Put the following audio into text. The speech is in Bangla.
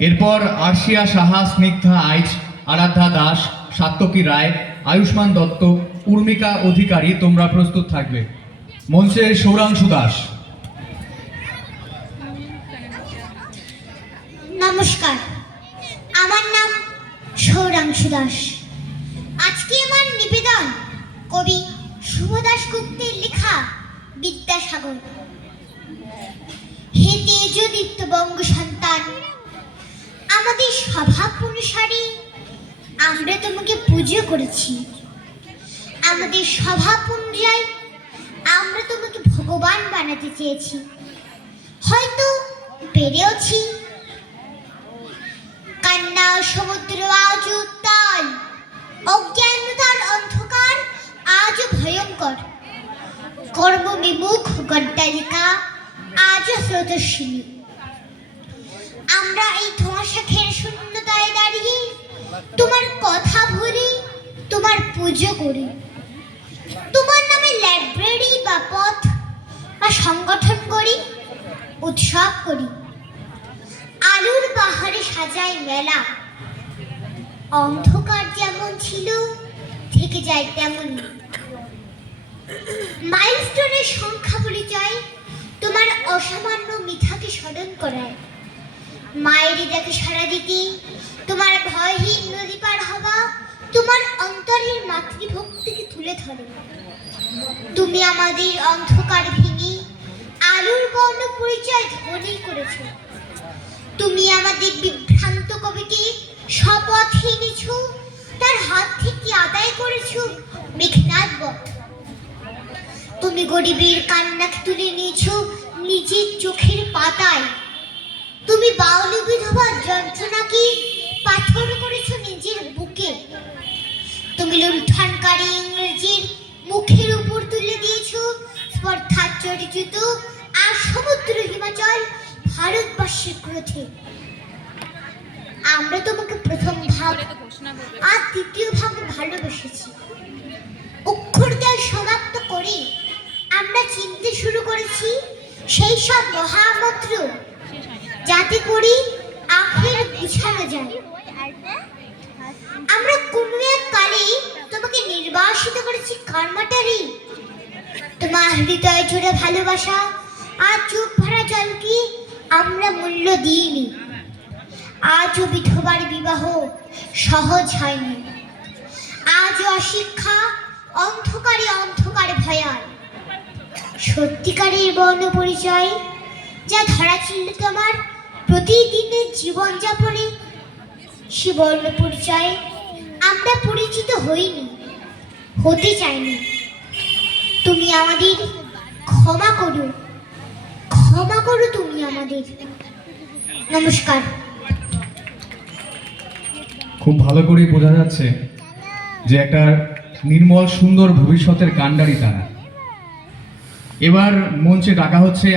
এরপর আরশিয়া সাহা, স্নিগ্ধা আইচ, আরাধ্যা দাস, সাত্তকী রায়, আয়ুষ্মান দত্ত, উর্মিকা অধিকারী তোমরা প্রস্তুত থাকবে। মঞ্চে সৌরাংশু দাস। নমস্কার। আমার নাম সৌরাংশু দাস। আজকে আমার নিবেদন কবি শুভদাস গুপ্তের লেখা বিদ্যাসাগর। হে তেজদীপ্ত বঙ্গ সন্তান আমাদের স্বভাব অনুসারে আমরা তোমাকে পুজো করেছি। আমাদের স্বভাব অনুযায়ী আমরা তোমাকে ভগবান বানাতে চেয়েছি। হয়তো পেরেওছি। কান্না, সমুদ্র, আজ উত্তাল, অজ্ঞানতার অন্ধকার, আজ ভয়ঙ্কর। কর্ম বিমুখ গড্ডালিকা, আজ স্রোতস্বিনী। আমরা এই ধোঁয়াশা খের শূন্যতায় দাঁড়িয়ে তোমার কথা ভুলি, তোমার পুজো করি। তোমার নামে লাইব্রেরি বা পথ বা সংগঠন করি, উৎসব করি। আলুর বাহারে সাজাই মেলা। অন্ধকার যেমন ছিল, থেকে যায় তেমন মাইলস্টোনের সংখ্যা পরিচয় তোমার অসামান্য মিথাকে স্মরণ করায়। মায়ের দেখে সারা দিতে। তোমার ভয়হীন নদী পার হওয়া তোমার অন্তরের মাতৃভক্তিকে তুলে ধরে। তুমি আমাদের অন্ধকার ভেঙে আলুর বর্ণ পরিচয় ধ্বনি করেছ। তুমি আমাদের বিভ্রান্ত কবিকে শপথ এনেছ, তার হাত থেকে আদায় করেছ মেঘনাথ বধ তুমি গরিবের কান্নাকে তুলে নিয়েছ, নিজের চোখের পাতায় তুমি বাউল বিধবার যন্ত্রণাকে পাথর করেছ নিজের বুকে। তুমি লুণ্ঠনকারী ইংরেজির মুখের উপর তুলে দিয়েছ। স্পর্ধাচরিত আর সমুদ্র হিমাচল ভারতবর্ষের ক্রোধে। আমরা তোমাকে প্রথম ভাগ আর দ্বিতীয় ভাগ ভালোবেসেছি। অক্ষরদয় সমাপ্ত করে আমরা চিনতে শুরু করেছি সেই সব মহামন্ত্র যাতে করে আখের গুছানো যায়। আমরা কোনো এক কালে তোমাকে নির্বাসিত করেছি কর্মটারি তোমার হৃদয় জুড়ে ভালোবাসা আর চোখ ভরা জলকে আমরা মূল্য দিইনি। আজও বিধবার বিবাহ সহজ হয়নি। আজ অশিক্ষা অন্ধকারে অন্ধকার ভয়াল। সত্যিকারের বর্ণ পরিচয় যা ধরা ছিল তোমার, প্রতিদিনের জীবনযাপনে সে বর্ণ পরিচয় আমরা পরিচিত হইনি, হতে চাইনি। তুমি আমাদের ক্ষমা করো ক্ষমা করো তুমি আমাদের। নমস্কার। খুব ভালো করেই বোঝা যাচ্ছে যে একটা নির্মল সুন্দর ভবিষ্যতের কাণ্ডারি তারা। এবার মঞ্চে ডাকা হচ্ছে